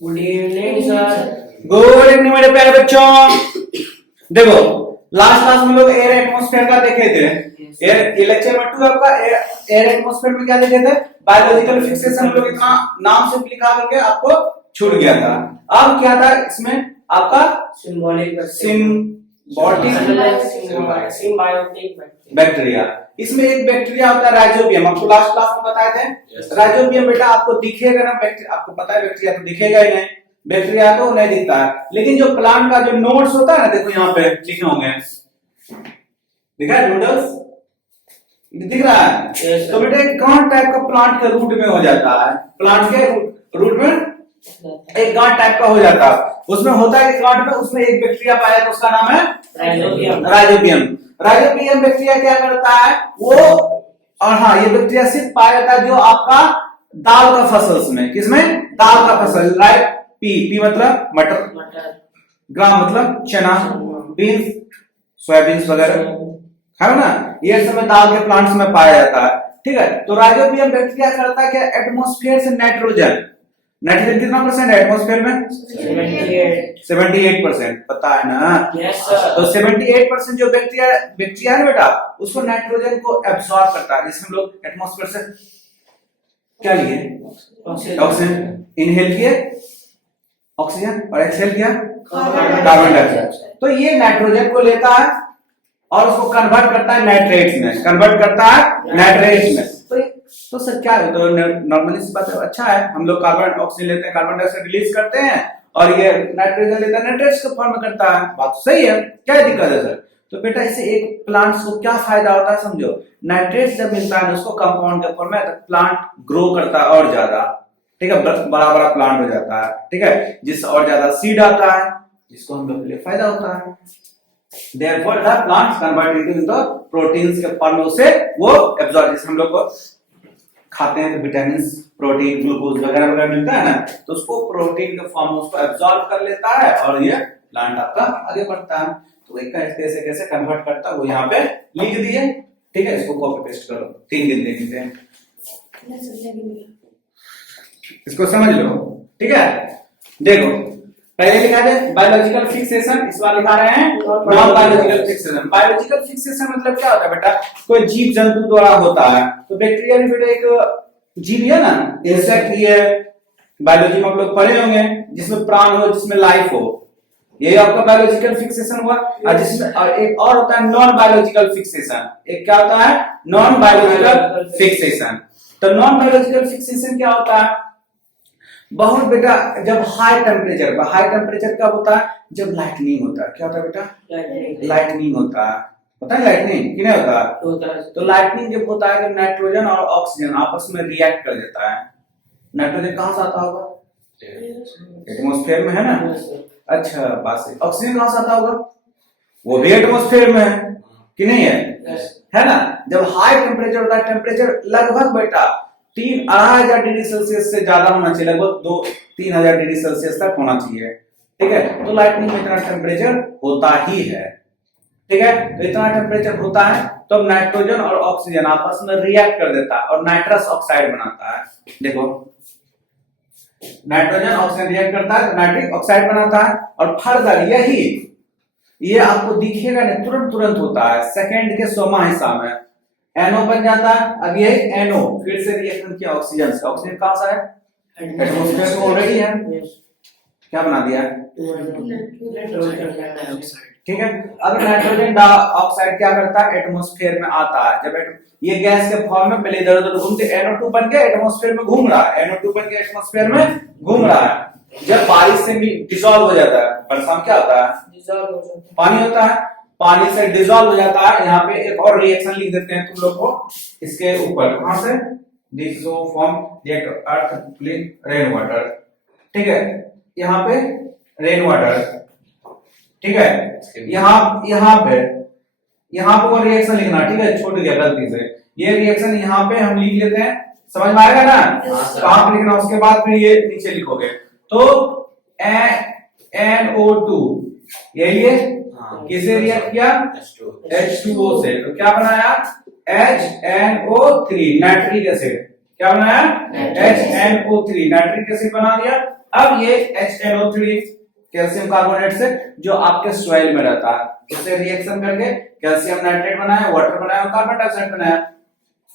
Good evening sir. Good evening मेरे प्यारे बच्चों। देखो लास्ट क्लास में लोग एयर एटमॉस्फेयर का देखे थे। एयर ये लेक्चर में 2 आपका एयर एटमॉस्फेयर में क्या देखे थे? Biological fixation. लोग इतना नाम से लिखा करके आपको छूट गया था। अब क्या था इसमें आपका सिम्बायोटिक बैक्टीरिया। इसमें एक बैक्टीरिया होता है राइजोबियम। आपको लास्ट क्लास में बताए थे। राइजोबियम बेटा आपको दिखेगा ना, बैक्टीरिया आपको पता है बैक्टीरिया तो दिखेगा ही नहीं, बैक्टीरिया तो नहीं दिखता है। लेकिन जो प्लांट का जो नोड्स होता है ना, देखो यहाँ पे लिखे होंगे, दिखा है नोडल्स दिख रहा है। yes, तो बेटा कौन टाइप का प्लांट के रूट में हो जाता है? प्लांट के रूट में एक गांठ टाइप का हो जाता है। उसमें होता है गांठ में, उसमें एक बैक्टीरिया पाया जाता है, उसका नाम है राइजोबियम। राइजोबियम बैक्टीरिया क्या करता है वो, और हाँ ये बैक्टीरिया सिर्फ पाया जाता है जो आपका दाल का फसल में, किसमें? दाल का फसल। राइट, पी मतलब मटर, ग्राम मतलब चना, बीन्स सोयाबीन वगैरह है ना, ये सब में दाल के प्लांट्स में पाया जाता है। ठीक है, तो राइजोबियम बैक्टीरिया करता है क्या? एटमॉस्फेयर से नाइट्रोजन कितना परसेंट है एटमॉस्फेयर में? 78%। पता है ना? yes, तो 78% जो बैक्टीरिया है बेटा, उसको नाइट्रोजन को एब्सॉर्ब करता है। जिसे हम लोग एटमॉस्फेयर से क्या लिए? ऑक्सीजन इनहेल किए, ऑक्सीजन, और एक्सहेल किया कार्बन डाइऑक्साइड। तो ये नाइट्रोजन को लेता है और उसको कन्वर्ट करता है नाइट्रेट्स में। तो सर क्या है? तो नॉर्मली सी बात है, अच्छा है। हम लोग कार्बन ऑक्सीजन लेते हैं, कार्बन डाइऑक्साइड रिलीज करते हैं, और ये नाइट्रोजन लेता है, नाइट्रेट्स को फॉर्म करता है। बात सही है, क्या दिक्कत है सर? तो बेटा इससे एक प्लांट्स को क्या फायदा होता है समझो। नाइट्रेट्स जब मिलता है उसको कंपाउंड के फॉर्म में, तो प्लांट ग्रो करता है और ज्यादा। ठीक है, बड़ा बड़ा प्लांट हो जाता है। ठीक है, जिससे और ज्यादा सीड आता है, जिसको हम लोग के लिए फायदा होता है। Therefore, the plants convert into the proteins के फॉर्म में उसे वो एब्जॉर्ब, जैसे हम लोग को खाते हैं तो विटामिन, प्रोटीन, ग्लूकोज वगैरह वगैरह मिलता है ना, तो उसको प्रोटीन के फॉर्म में उसको एब्जॉर्ब कर लेता है और ये प्लांट आपका आगे बढ़ता है। तो ये कैसे कैसे कन्वर्ट करता है वो यहाँ पे लिख दिए। ठीक है, इसको कॉपी पेस्ट करो, 3 दिन देख हैं, इसको समझ लो। ठीक है, देखो पहले लिखा है बायोलॉजिकल फिक्सेशन, इस बार लिखा रहे हैं non biological fixation. Biological fixation मतलब क्या होता है बेटा? कोई जीव जंतु द्वारा होता है। तो बैक्टीरिया भी बेटा एक जीव है ना, इंसेक्ट ही है। बायोलॉजी में आप लोग पढ़े होंगे, जिसमें प्राण हो, जिसमें लाइफ हो, यही आपका बायोलॉजिकल फिक्सेशन हुआ। और जिसमें और एक और होता है नॉन बायोलॉजिकल फिक्सेशन। एक क्या होता है? Non biological fixation. तो नॉन बायोलॉजिकल फिक्सेशन क्या होता है? बहुत बेटा जब हाई टेम्परेचर कब होता है? जब लाइटनिंग होता है। क्या होता है बेटा? लाइटनिंग होता है। पता है लाइटनिंग कि नहीं होता है? तो लाइटनिंग जब होता है तो नाइट्रोजन और ऑक्सीजन आपस में रिएक्ट कर देता है। नाइट्रोजन कहां से आता होगा? एटमॉस्फेयर में है ना। अच्छा, बात सही। ऑक्सीजन कहां से आता होगा? वो भी एटमॉस्फेयर में है कि नहीं है ना। जब हाई टेम्परेचर होता है, टेम्परेचर लगभग बेटा 3-2,500 डिग्री सेल्सियस से ज्यादा होना चाहिए, लगभग 2-3,000 डिग्री सेल्सियस तक होना चाहिए। ठीक है, तो लाइटनिंग में इतना टेम्परेचर होता ही है। ठीक है, तो इतना टेम्परेचर होता है तो नाइट्रोजन और ऑक्सीजन आपस में रिएक्ट कर देता है और नाइट्रस ऑक्साइड बनाता है। देखो नाइट्रोजन ऑक्सीजन रिएक्ट करता है तो नाइट्रिक ऑक्साइड बनाता है। और फर्दर ये आपको दिखेगा नहीं, तुरंत होता है, सेकेंड के 100वां हिस्सा में NO बन जाता है। अब ये NO फिर से रिएक्शन किया ऑक्सीजन से। ऑक्सीजन कहां से है? एटमॉस्फेयर में ऑलरेडी है। क्या बना दिया? ठीक है, अब नाइट्रोजन डाइऑक्साइड क्या करता है? एटमॉस्फेयर में आता है। जब ये गैस के फॉर्म में पहले इधर उधर घूमते, NO2 बन के एटमॉस्फेयर में घूम रहा है, NO2 बन के एटमॉस्फेयर में घूम रहा है। जब बारिश से डिसॉल्व हो जाता है, बरसात में क्या होता है? पानी होता है, पानी से डिसॉल्व हो जाता है। यहाँ पे एक और रिएक्शन लिख देते हैं तुम लोग को इसके ऊपर, कहां से? This form react earth rain water. ठीक है, यहाँ पे रेन वाटर। ठीक है, यहाँ पे वो रिएक्शन लिखना। ठीक है, छूट गया गलती से। ये रिएक्शन यहाँ पे हम लिख लेते हैं, समझ में आएगा ना? कहां पे लिखना, उसके बाद फिर ये नीचे लिखोगे। तो NO2 यही है, किसे रिएक्ट किया? H2O से। तो क्या बनाया? HNO3 nitric acid. क्या बनाया? HNO3 नाइट्रिक एसिड बना दिया। अब ये HNO3 कैल्शियम कार्बोनेट से जो आपके सॉइल में रहता है उससे रिएक्शन करके कैल्शियम नाइट्रेट बनाया, वाटर बनाया, कार्बन डाइऑक्साइड बनाया।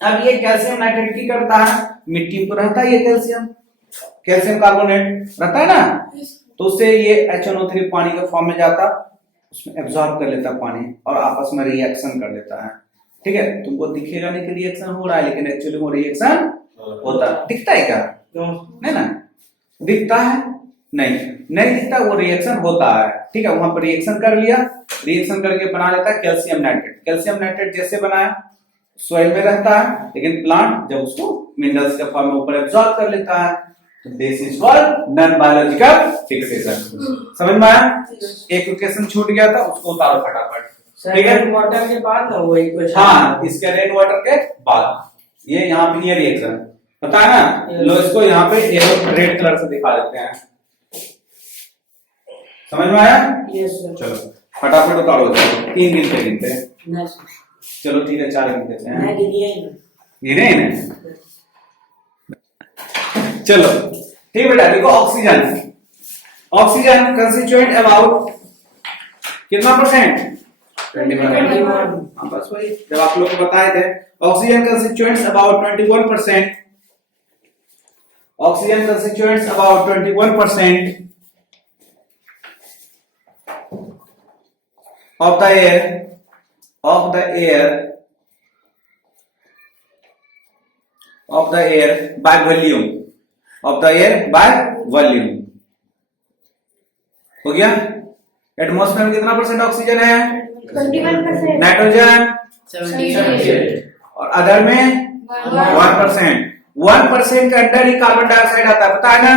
अब ये कैल्शियम नाइट्रेट की करता है, मिट्टी में तो रहता है ये कैल्शियम कार्बोनेट रहता है ना, तो उससे ये HNO3 पानी के फॉर्म में जाता, उसमें एब्जॉर्ब कर लेता पानी और आपस में रिएक्शन कर लेता है। ठीक है, तुमको दिखेगा नहीं कि रिएक्शन हो रहा है, लेकिन एक्चुअली वो रिएक्शन होता है। दिखता है क्या? नहीं ना, दिखता है नहीं दिखता, वो रिएक्शन होता है। ठीक है, वहां पर रिएक्शन कर लिया, रिएक्शन करके बना लेता है कैल्शियम नाइट्रेट। कैल्शियम नाइट्रेट जैसे बनाया सॉइल में रहता है, लेकिन प्लांट जब उसको मिनरल्स के फॉर्म में ऊपर एब्जॉर्ब कर लेता है, this is called non biological fixation. समझ में आया? एक इक्वेशन छूट गया था, उसको उतारो फटाफट। ठीक है, रेन वाटर के बाद ना वो इक्वेशन। हाँ, इसके रेन वाटर के बाद ये यहाँ पे ये रिएक्शन पता है ना, लो इसको यहाँ पे रेड कलर से दिखा देते हैं। समझ में आया? Yes sir. चलो फटाफट उतारो, 3 गिनते नहीं चलो ठीक है, 4 गिन देते हैं। मैं गिनिए ही नहीं। गिने ही नहीं। चलो ठीक बेटा, देखो ऑक्सीजन कंस्टिट्यूएंट अबाउट कितना परसेंट? 21। हाँ बस वही जब आप लोग को बताए थे, oxygen constituents about 21%, oxygen constituents about 21% of the air by volume, of the air by volume। हो गया? एटमॉस्फेयर में कितना परसेंट ऑक्सीजन है? 21%। नाइट्रोजन 78। और अदर में 1%। 1% के अंदर ही कार्बन डाइऑक्साइड आता है, पता है ना?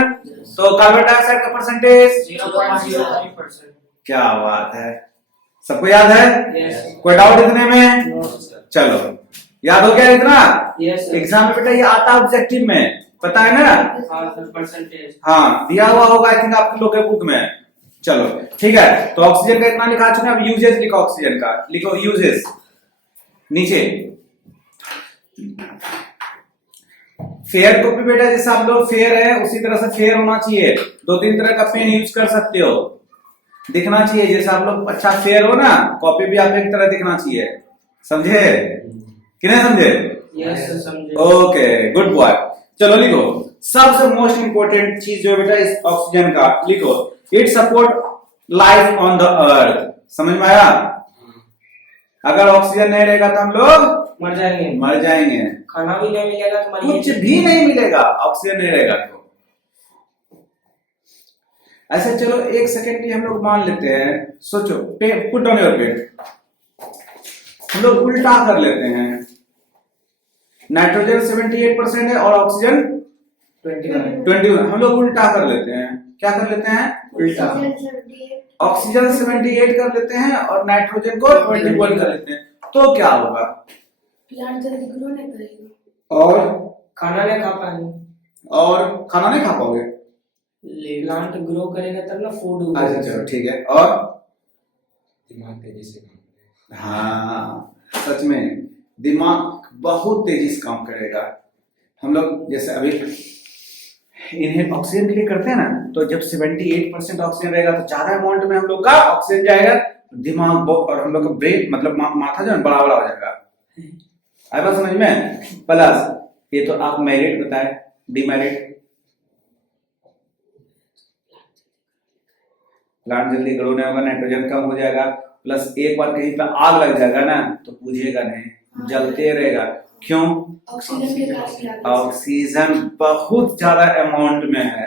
तो कार्बन डाइऑक्साइड का परसेंटेज 0.03%। क्या बात है, सबको याद है? यस। कोई डाउट इतने में? No sir. चलो याद हो गया इतना? Yes sir. एग्जाम में बेटा ये आता ऑब्जेक्टिव में, पता है ना? हाँ सर, परसेंटेज। हाँ दिया हुआ होगा आई थिंक आपके लोग के बुक में। चलो ठीक है, तो ऑक्सीजन का इतना लिखा चुके, अब यूजेज लिखो, ऑक्सीजन का लिखो यूजेज नीचे। फेयर कॉपी बेटा, जैसे आप लोग फेयर है उसी तरह से फेयर होना चाहिए। 2-3 तरह का पेन यूज कर सकते हो, दिखना चाहिए जैसे आप लोग अच्छा फेयर हो ना, कॉपी भी आप एक तरह दिखना चाहिए। समझे कि नहीं समझे? यस सर, समझे। Okay good boy. चलो लिखो, सबसे मोस्ट इंपोर्टेंट चीज जो बेटा इस ऑक्सीजन का लिखो, it support life on the earth. समझ में आया? अगर ऑक्सीजन नहीं रहेगा तो हम लोग मर जाएंगे। खाना खाना भी नहीं मिलेगा तो कुछ भी नहीं मिलेगा, ऑक्सीजन नहीं रहेगा तो। ऐसे चलो 1 सेकेंड की हम लोग मान लेते हैं, सोचो पुट ऑन योर पेट, हम लोग उल्टा कर लेते हैं। नाइट्रोजन 78% है और ऑक्सीजन 21। हम लोग उल्टा कर लेते हैं। क्या कर लेते हैं? उल्टा। ऑक्सीजन 78 कर लेते हैं और नाइट्रोजन को 21 कर लेते हैं, तो क्या होगा? प्लांट जल्दी ग्रो नहीं करेगा और खाना नहीं खा पाएंगे। और खाना नहीं खा पाओगे? प्लांट ग्रो करेगा तब ना फूड। अच्छा चलो ठीक है, और दिमाग तेजी से काम करेगा। हाँ सच में दिमाग बहुत तेजी से काम करेगा। हम लोग जैसे अभी इन्हें ऑक्सीजन के लिए करते हैं ना, तो जब 78% ऑक्सीजन रहेगा तो ज्यादा अमाउंट में हम लोग का ऑक्सीजन जाएगा, दिमाग और हम लोग का ब्रेन मतलब माथा जो है बड़ा बड़ा हो जाएगा। आया बात समझ में? प्लस ये तो आप मेरिट बताए, डिमेरिट प्लांट जल्दी ग्रो नहीं होगा, नाइट्रोजन कम हो जाएगा, प्लस एक बार कहीं पे आग लग जाएगा ना तो बुझेगा नहीं, जलते रहेगा। क्यों? ऑक्सीजन के कारण। ऑक्सीजन बहुत ज्यादा अमाउंट में है,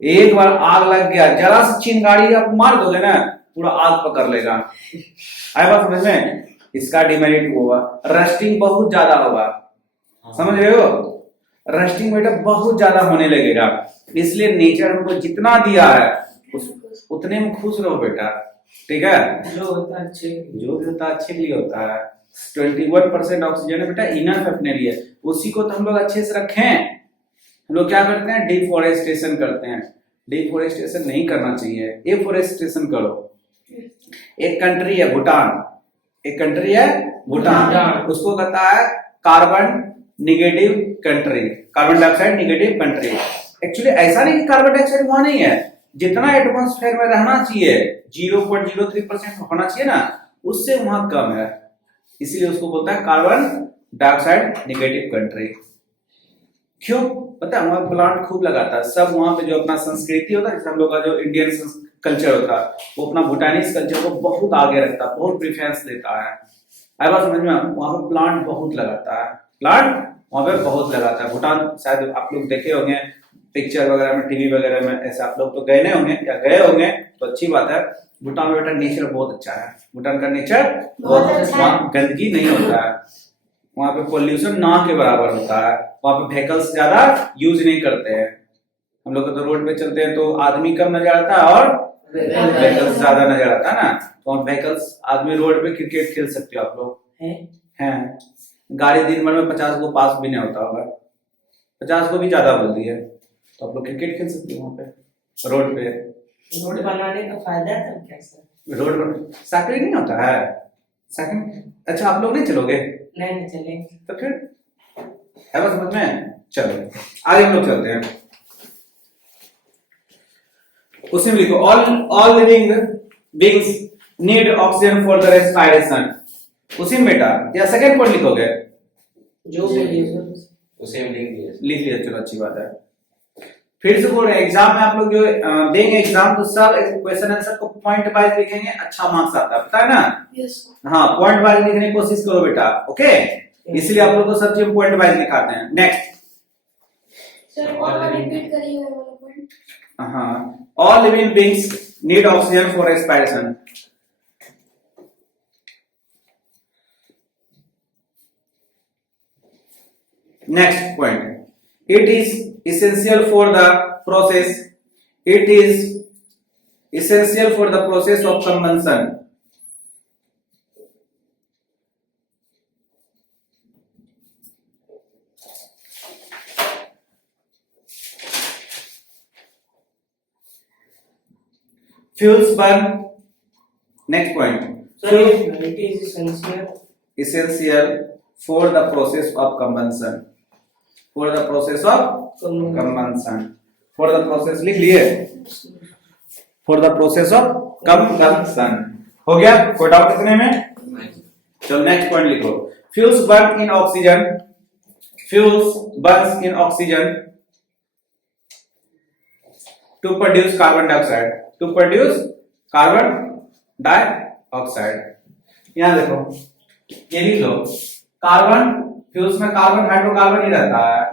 एक बार आग लग गया, जरा सी चिंगारी आप मार दोगे ना पूरा आग पकड़ लेगा। आए बात समझ में? इसका डिमेरिट होगा, रस्टिंग बहुत ज्यादा होगा। समझ रहे हो? रस्टिंग बेटा बहुत ज्यादा होने लगेगा, इसलिए नेचर हमको जितना दिया है उतने में खुश रहो बेटा। ठीक है, जो होता है अच्छे, जो भी होता है अच्छे के लिए होता है। 21% ऑक्सीजन है बेटा, इनफ अपने लिए, उसी को तो हम लोग अच्छे से रखें। हम लोग क्या करते हैं? डिफॉरेस्टेशन करते हैं। डिफॉरेस्टेशन नहीं करना चाहिए, एफॉरेस्टेशन करो। एक कंट्री है भूटान, एक कंट्री है भूटान, उसको कहता है carbon negative country, carbon dioxide negative country. Actually ऐसा नहीं कि कार्बन डाइऑक्साइड वहां नहीं है, जितना एटमॉस्फेयर में रहना चाहिए 0.03% होना चाहिए ना, उससे वहां कम है, इसीलिए उसको बोलता है कार्बन डाइऑक्साइड नेगेटिव कंट्री। क्यों पता है, वहां प्लांट खूब लगाता है सब, वहां पे जो अपना संस्कृति होता है, जैसे हम लोग का जो इंडियन कल्चर होता है, वो अपना भूटानीज कल्चर को बहुत आगे रखता है, बहुत प्रेफरेंस देता है। आई बात समझ में, वहां पे प्लांट बहुत लगाता है, प्लांट वहां पे बहुत लगाता है। भूटान शायद आप लोग देखे होंगे पिक्चर वगैरह में, टीवी वगैरह में, ऐसे आप लोग तो गए नहीं होंगे या गए होंगे तो अच्छी बात है। भूटान में बेटा नेचर बहुत अच्छा है, भूटान का नेचर बहुत अच्छा है, वहाँ गंदगी नहीं होता है, वहां पे पोल्यूशन ना के बराबर होता है, वहां पे व्हीकल्स ज्यादा यूज नहीं करते हैं। हम लोग तो रोड पे चलते हैं तो आदमी कम नजर आता है और व्हीकल्स ज्यादा नजर आता है ना, तो व्हीकल्स आदमी रोड पे क्रिकेट खेल सकते हो आप लोग हैं, गाड़ी दिन भर में 50 को पास भी नहीं होता होगा, 50 को भी ज्यादा बोल दिए, तो आप लोग क्रिकेट खेल सकते हो वहां पे रोड पे। रोड बनाने का फायदा है तब क्या सर? रोड पर साइकिल नहीं होता है, साइकिल अच्छा आप लोग नहीं चलोगे? नहीं चलेंगे तो फिर है बस समझ में। चलो आगे हम लोग चलते हैं, उसी में लिखो all living beings need oxygen for the respiration. उसी में बेटा या सेकंड पॉइंट लिखोगे? जो बोलिए सर उसे हम लिख दिए। लिख लिया, चलो अच्छी बात है। फिर से बोल रहे हैं, एग्जाम में आप लोग जो देंगे एग्जाम, तो सब क्वेश्चन आंसर को पॉइंट वाइज लिखेंगे, अच्छा मार्क्स आता है, पता है ना? यस हाँ पॉइंट वाइज लिखने की कोशिश करो बेटा, ओके? इसलिए आप लोग को सब चीज पॉइंट वाइज दिखाते हैं। नेक्स्ट सर और रिपीट करिए वो वाला पॉइंट। हाँ, all living beings need oxygen for respiration. Next point, it is essential for the process. It is essential for the process of combustion. Fuels burn. Next point, sir it is essential for the process of combustion. For the process of combustion. For the process लिख लिए, for the process of combustion। हो गया, कोई doubt इतने में? चलो next point लिखो, fuels burn in oxygen. Fuels burns in oxygen to produce carbon dioxide, to produce carbon dioxide. यहां देखो, ये लिख लो, कार्बन फ्यूल्स में कार्बन हाइड्रोकार्बन ही रहता है,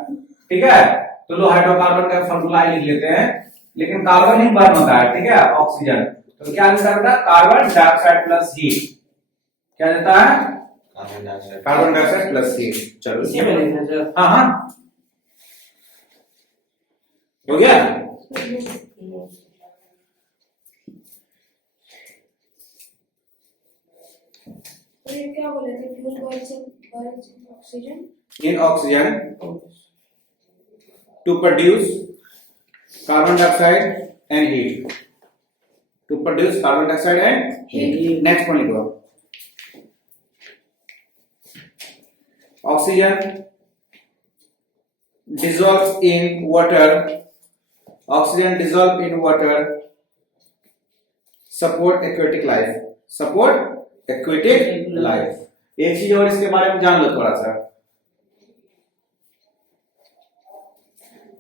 ठीक है? तो लो हाइड्रोकार्बन का फॉर्मूला लिख लेते हैं, लेकिन कार्बन ही बर्न होता है, ठीक है? ऑक्सीजन तो क्या लिखा है? Carbon dioxide plus heat. क्या देता है? Carbon dioxide plus heat. चलो इसी में लिखना सर। हाँ हाँ हो गया। तो ये क्या बोले थे, fuel burns oxygen in oxygen to produce carbon dioxide and heat, to produce carbon dioxide and heat. Next point लिखो, oxygen dissolves in water, oxygen dissolve in water, support aquatic life, support aquatic life। एक चीज और इसके बारे में जान लो थोड़ा सा,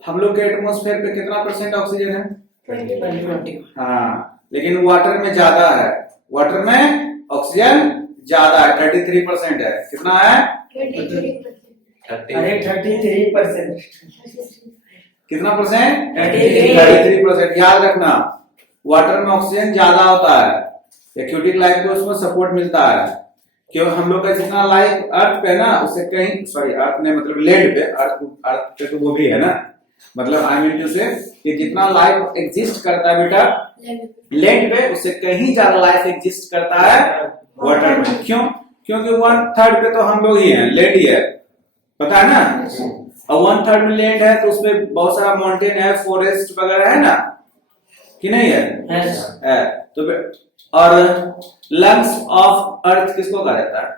हम लोग के एटमॉस्फेयर पे कितना परसेंट ऑक्सीजन है? 20 हाँ, लेकिन वाटर में ज्यादा है, वाटर में ऑक्सीजन ज्यादा है, 33% है। कितना है? 23%। अरे 33%। कितना परसेंट? 33%। 33%। याद रखना, वाटर में ऑक्सीजन ज्यादा होता है, एक्वेटिक लाइफ को उसमें सपोर्ट मिलता है। क्यों? हम लोग का जितना लाइफ अर्थ पे ना, उससे कहीं, सॉरी अर्थ ने मतलब लैंड पे, अर्थ पे तो वो भी है ना, मतलब आई मीन टू से कि जितना लाइफ एग्जिस्ट करता है बेटा लैंड पे, उससे कहीं ज्यादा लाइफ एग्जिस्ट करता है वाटर में। क्यों? क्योंकि 1/3 पे तो हम लोग ही हैं, लैंड ही है, पता है ना? और 1/3 में लैंड है तो उसमें बहुत सारा माउंटेन है, फॉरेस्ट वगैरह है ना, कि नहीं है? है। तो और लंग्स ऑफ अर्थ किसको कहा जाता है?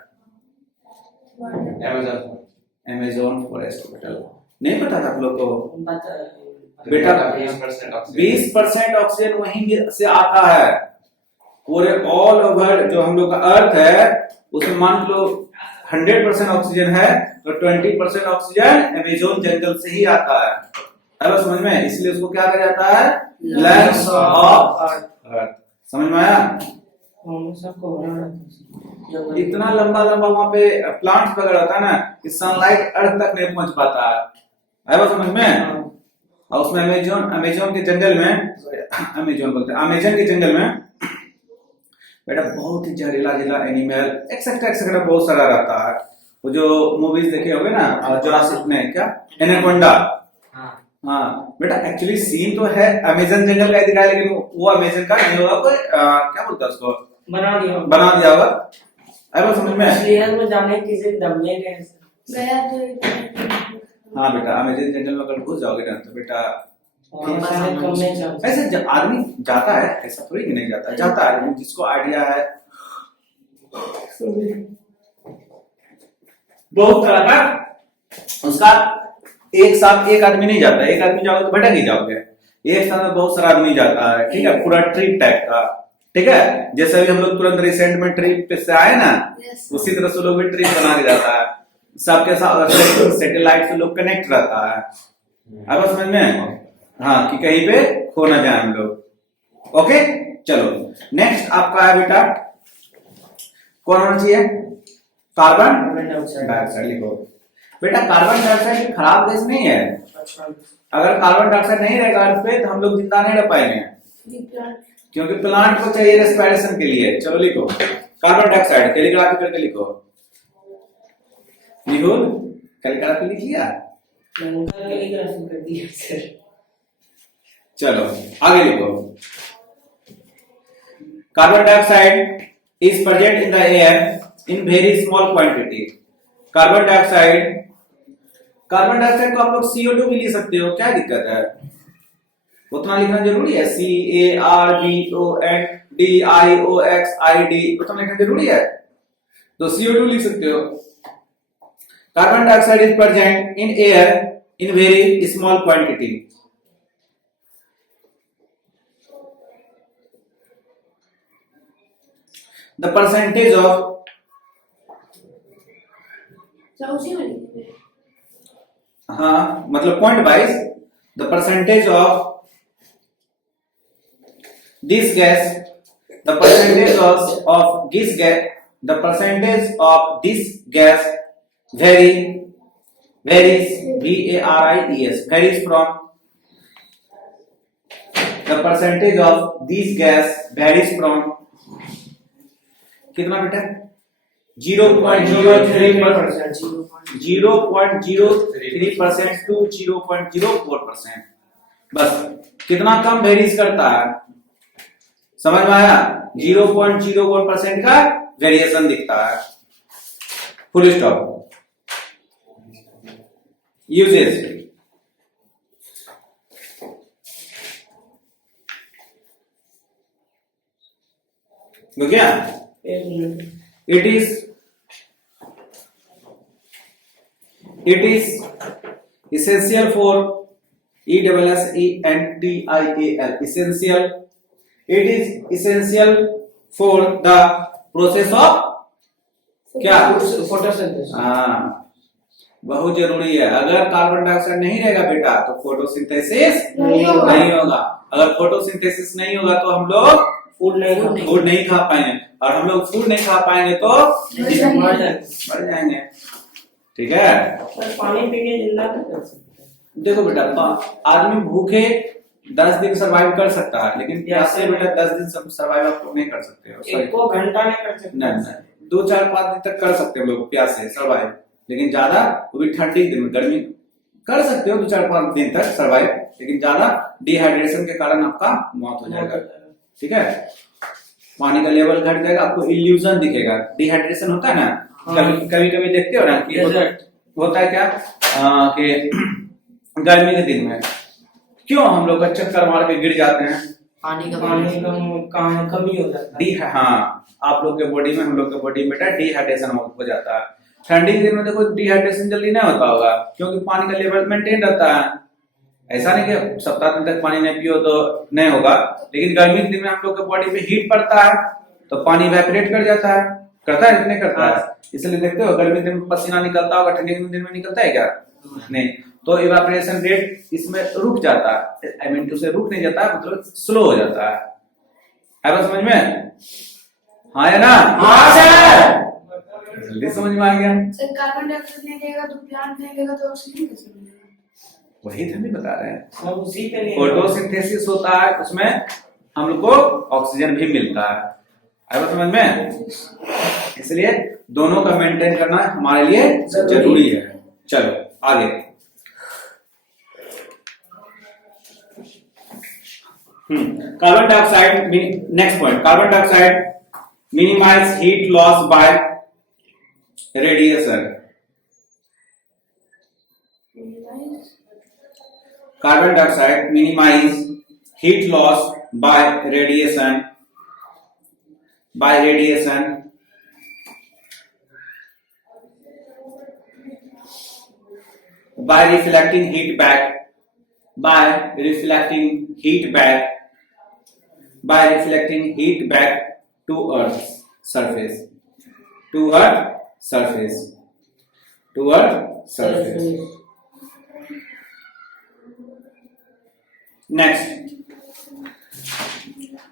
Amazon forest. बेटा नहीं पता था आप लोग को? बेटा 20% ऑक्सीजन 20% ऑक्सीजन वहीं से आता है। पूरे ऑल ओवर जो हम लोग का अर्थ है उसमें मान लो 100% ऑक्सीजन है तो 20% ऑक्सीजन अमेज़न जंगल से ही आता है। अब समझ में, इसलिए उसको क्या कहा जाता है, लंग्स ऑफ अर्थ। समझ में आया? इतना लंबा लंबा वहां पे प्लांट्स वगैरह होता है ना कि सनलाइट अर्थ तक नहीं पहुंच पाता है। आया बात समझ में? और उसमें अमेज़न के जंगल में, अमेज़न बोलते हैं, अमेज़न के जंगल में बेटा बहुत ही जहरीला जहरीला एनिमल एक्सेट्रा बहुत सारा रहता है। वो जो मूवीज देखे होगे ना जुरासिक ने क्या एनाकोंडा, हाँ बेटा एक्चुअली सीन तो है अमेज़न जंगल का दिखाया लेकिन वो अमेज़न का नहीं होगा, कोई क्या बोलता है उसको, बना दिया होगा। अब समझ में? असलियत में जाने किसी दम नहीं गए गया तो हाँ बेटा अमेज़न जंगल में अगर घुस जाओगे ना तो बेटा ऐसे ऐसे आदमी जाता है, ऐसा थोड़ी कि नहीं जाता है, जाता है, लेकिन जिसको आइडिया है बहुत तरह का उसका, एक साथ एक आदमी नहीं जाता, एक आदमी जाओगे तो भटक ही जाओगे, एक साथ में बहुत सारा आदमी जाता है, ठीक है, पूरा ट्रिप टाइप का, ठीक है। जैसे अभी हम लोग तुरंत रिसेंट में ट्रिप पे से आए ना, उसी तरह से लोग भी ट्रिप बना के जाता है, सबके साथ सैटेलाइट से लोग कनेक्ट रहता है। अब समझ में? हाँ, कि कहीं पे खो ना जाए हम लोग। ओके चलो नेक्स्ट आपका है बेटा, कौन होना चाहिए, कार्बन डाइऑक्साइड लिखो बेटा। कार्बन डाइऑक्साइड खराब गैस नहीं है, अगर कार्बन डाइऑक्साइड नहीं रहेगा अर्थ पे तो हम लोग जिंदा नहीं रह पाएंगे, क्योंकि प्लांट को चाहिए रेस्पिरेशन के लिए। चलो लिखो कार्बन डाइऑक्साइड, कैलिग्राफी करके लिखो, लिखो कैलिग्राफी लिख लिया, कर दिया सर। चलो आगे लिखो, carbon dioxide is present in the air in very small quantity. Carbon dioxide को आप लोग CO2 भी लिख सकते हो, क्या दिक्कत है, उतना लिखना जरूरी है, CARBONDIOXID उतना लिखना जरूरी है, तो CO2 लिख सकते हो। Carbon dioxide is present in air in very small quantity. The percentage of हाँ मतलब point wise, the percentage of this gas, the percentage of this gas, the percentage of this gas varies varies from, the percentage of this gas varies from कितना बेटा 0.03% to 0.04%, बस कितना कम varies करता है, समझ में आया? 0.04% का वेरिएशन दिखता है, फुल स्टॉप। यूजेस हो गया, it is essential for ESSENTIAL essential, it is essential for the process of क्या, फोटोसिंथेसिस। हाँ बहुत जरूरी है, अगर कार्बन डाइऑक्साइड नहीं रहेगा बेटा तो फोटोसिंथेसिस नहीं होगा, अगर फोटोसिंथेसिस नहीं होगा तो हम लोग फूड नहीं खा पाएंगे, और हम लोग फूड नहीं खा पाएंगे तो मर जाएंगे, ठीक है। पानी पी के जिंदा नहीं कर सकते। देखो बेटा आदमी भूखे 10 दिन सरवाइव कर सकता है, लेकिन प्यासे बेटा 10 दिन सरवाइव आप लोग नहीं कर सकते हो, एक घंटा नहीं कर सकते, नहीं 2-4-5 दिन तक कर सकते हो लोग प्यासे सरवाइव, लेकिन ज्यादा वो भी ठंडी दिन में, गर्मी कर सकते हो 2-4-5 दिन तक सरवाइव, लेकिन ज्यादा डिहाइड्रेशन के कारण आपका मौत हो जाएगा, ठीक है। पानी का लेवल घट जाएगा, आपको इल्यूजन दिखेगा, डिहाइड्रेशन होता है ना, कभी कभी देखते हो ना कि होता है क्या कि गर्मी के दिन में क्यों हम लोग चक्कर मार के गिर जाते हैं, पानी का कमी हो जाता है। हाँ आप लोग के बॉडी में, हम लोग के बॉडी में बेटा डिहाइड्रेशन हो जाता है। ठंडी के दिन में देखो डिहाइड्रेशन जल्दी नहीं होता होगा, क्योंकि पानी का लेवल मेंटेन रहता है, ऐसा नहीं कि सप्ताह दिन तक पानी नहीं पियो तो नहीं होगा, लेकिन गर्मी के दिन में हम लोग के बॉडी पे हीट पड़ता है तो पानी इवेपोरेट कर जाता है, करता है नहीं करता है। इसलिए देखते हो गर्मी के दिन में पसीना निकलता होगा, ठंडी के दिन में निकलता है क्या? नहीं, तो इवेपोरेशन रेट इसमें रुक जाता है, आई मीन उसे रुक नहीं जाता है, मतलब स्लो हो जाता है। आया समझ में? हाँ या ना? हाँ सर। जल्दी समझ में आ गया। सर कार्बन डाइऑक्साइड नहीं लेगा तो प्लांट नहीं लेगा तो ऑक्सीजन कैसे मिलेगा? वही तो हम भी बता रहे हैं, सब उसी पे नहीं फोटोसिंथेसिस होता है, उसमें हम लोग को ऑक्सीजन भी मिलता है। आया समझ में? इसलिए दोनों का मेंटेन करना हमारे लिए जरूरी है। चलो आगे। Carbon dioxide, next point, carbon dioxide minimize heat loss by radiation. Carbon dioxide minimize heat loss by radiation, by reflecting heat back, by reflecting heat back to Earth's surface, to Earth's surface. Next,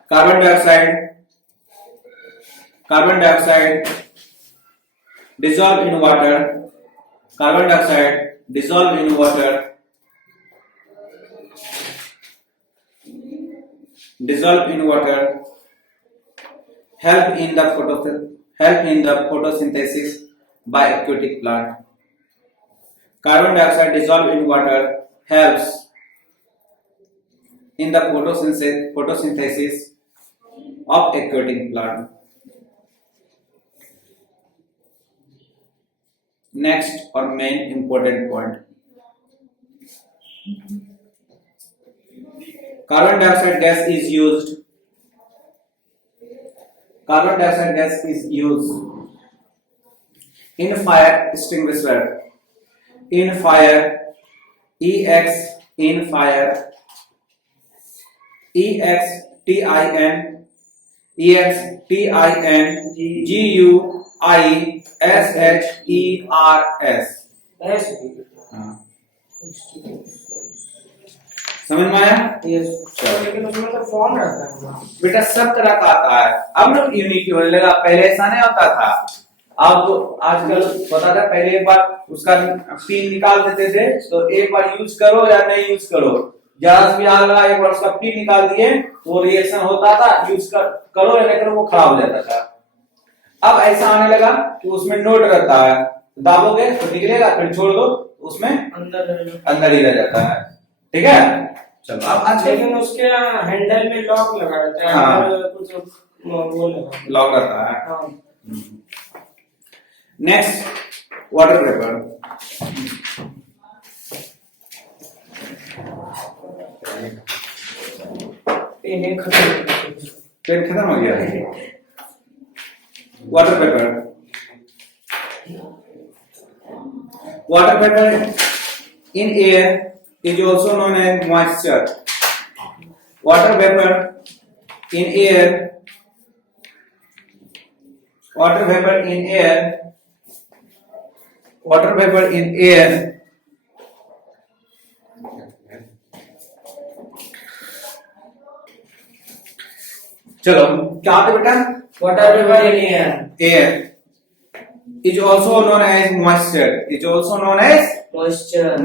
carbon dioxide dissolve in water, carbon dioxide dissolve in water, help in the photosynthesis by aquatic plant. Carbon dioxide dissolve in water helps in the photosynthesis of aquatic plant. Next or main important point, carbon dioxide gas is used in fire extinguisher, in fire EXTINGUISHERS। समझ में आया? लेकिन उसमें तो form रहता है बेटा, सब तरह का आता है। अब लोग यूनिक होने लगा, पहले ऐसा नहीं होता था। अब तो आजकल पता था, पहले एक बार उसका पिन निकाल देते थे, तो एक बार यूज करो या नहीं यूज करो, ज्यादा से ज्यादा एक बार उसका पिन निकाल दिए वो रिएक्शन होता था, यूज करो या नहीं करो वो खराब हो जाता था। अब ऐसा आने लगा कि उसमें नोट रहता है, दाबोगे तो निकलेगा, फिर छोड़ दो उसमें अंदर ही रह जाता है। ठीक है, चलो अब आज लेकिन उसके हैंडल में लॉक लगा रहता है। हाँ। कुछ वो लगा लॉक रहता है। हाँ। Next, water vapour. पेन खत्म हो गया है। Water vapour, water vapor in air is also known as moisture. Water vapor in air, water vapor in air, water vapor in air चलो क्या होता है बेटा? Water vapour in air, air is also known as moisture, is also known as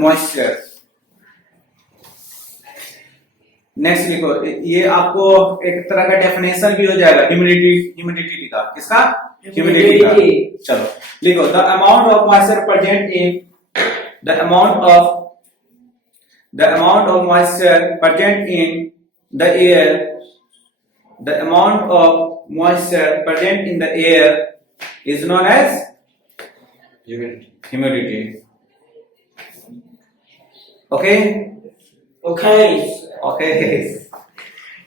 moisture. Next लिखो, ये आपको एक तरह का डेफिनेशन भी हो जाएगा ह्यूमिडिटी का। किसका? ह्यूमिडिटी का। चलो लिखो, the amount of moisture present in the amount of moisture present in the air, the amount of moisture present in the air is known as humidity. Okay? Okay.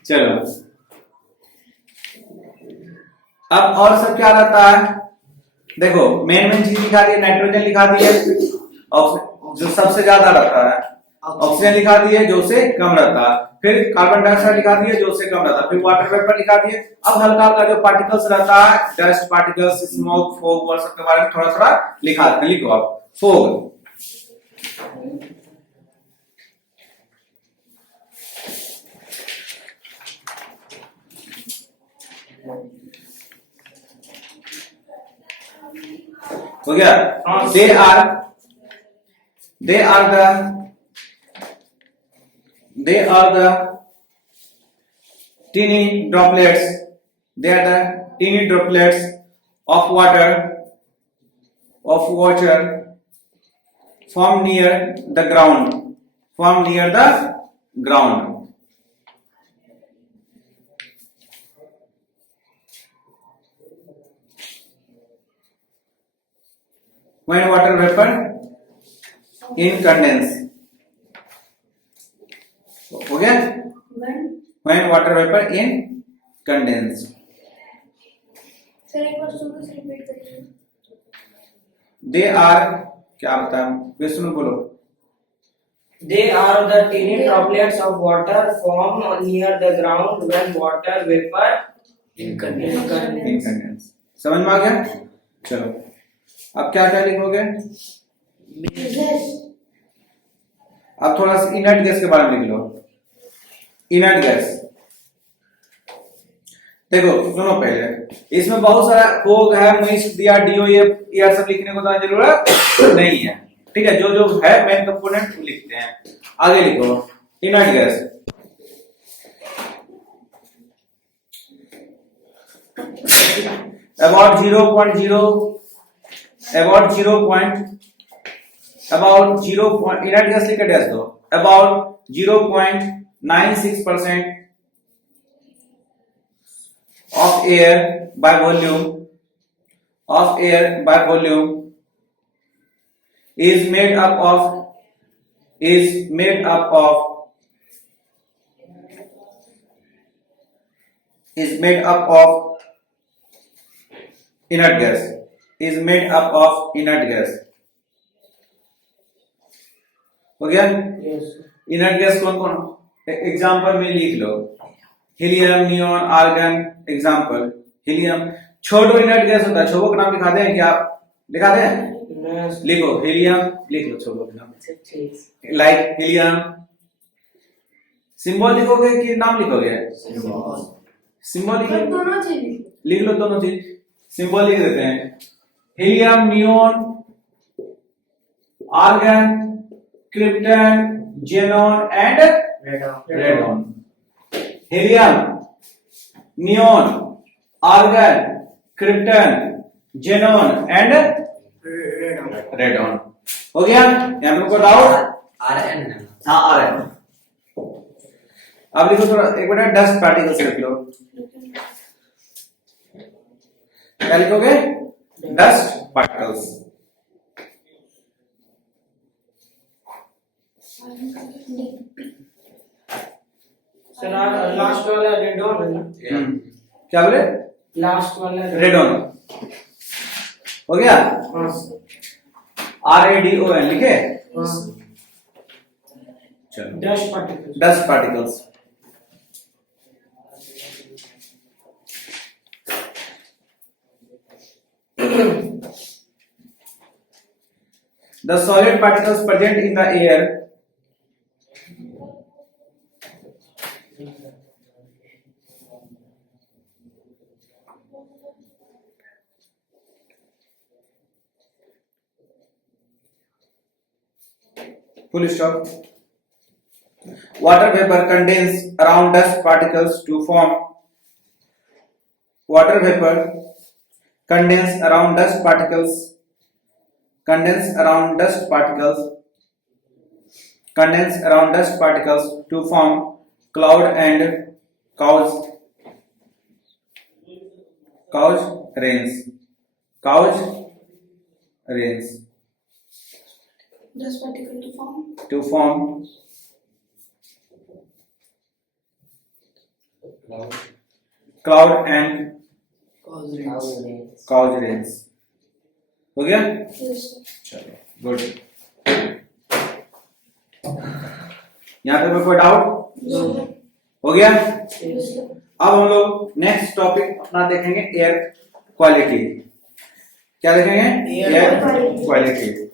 चलो, अब और सब क्या रहता है? देखो मेन चीज लिखा दी, नाइट्रोजन लिखा दी है, और जो सबसे ज्यादा रहता है ऑक्सीजन लिखा दिए जो से कम रहता, फिर कार्बन डाइऑक्साइड लिखा दिए जो से कम रहता, फिर वाटर वेपर लिखा दिए। अब हल्का हल्का जो पार्टिकल्स रहता है, डस्ट पार्टिकल्स, स्मोक, फॉग और सब के बारे में थोड़ा थोड़ा लिखा देते, लिखो आप। फॉग, हो गया। they are the teeny droplets, they are the teeny droplets of water formed near the ground. When water vapor in condense, हो गया। When water vapor in condense, sir एक बार सुनो, सर रिपीट करिए। they are, क्या बता विष्णु बोलो। They are the tiny droplets of water formed near the ground when water vapor In in condense. in condense, समझ में आ गया। चलो अब क्या क्या लिखोगे, अब थोड़ा सा इनर्ट गैस के बारे में लिख लो। इनर्ट गैस देखो, सुनो पहले, इसमें बहुत सारा फोग है, मिस्ट दिया, डीओ, ये सब लिखने को तो जरूरत नहीं है, ठीक है। जो जो है मेन कंपोनेंट लिखते हैं। आगे लिखो inert gas, about 0. Inert gas लिख के डैश दो, about 0.96% of air by volume is made up of inert gas, हो गया। yes. इनर्ट गैस कौन कौन, एग्जांपल में लिख लो, helium, neon, argon. Example helium, छोटो इनर्ट गैस होता है, छोटो का नाम लिखा दें क्या, लिखा दें, Yes. लिखो हीलियम, लिख लो छोटो का नाम, ठीक। Like helium. सिंबल लिखोगे कि नाम लिखोगे, सिंबल लिखोगे, दोनों चीज लिख लो दोनों चीज, सिंबल लिख देते हैं। Helium, neon, argon, krypton, xenon and radon. Helium, neon, argon, krypton, xenon and radon. हो गया, यहां पे कोई डाउट? RN हाँ RN। अब लिखो थोड़ा, एक बेटा डस्ट पार्टिकल्स लिख लो, क्या लिखोगे, डस्ट पार्टिकल्स। सर लास्ट वाला रेडॉन है ना, क्या बोले, लास्ट वाला रेडॉन। हो गया, हाँ RADON लिखे। चलो dust particle. Dust particles, the solid particles present in the air full stop. Water vapor condense around dust particles to form cloud and cause rains. dust particle to To form form cloud and cause rains. हो गया, yes, चलो good. यहाँ पे कोई doubt हो गया। अब हम लोग नेक्स्ट टॉपिक अपना देखेंगे एयर क्वालिटी। क्या देखेंगे? Air air quality। क्वालिटी।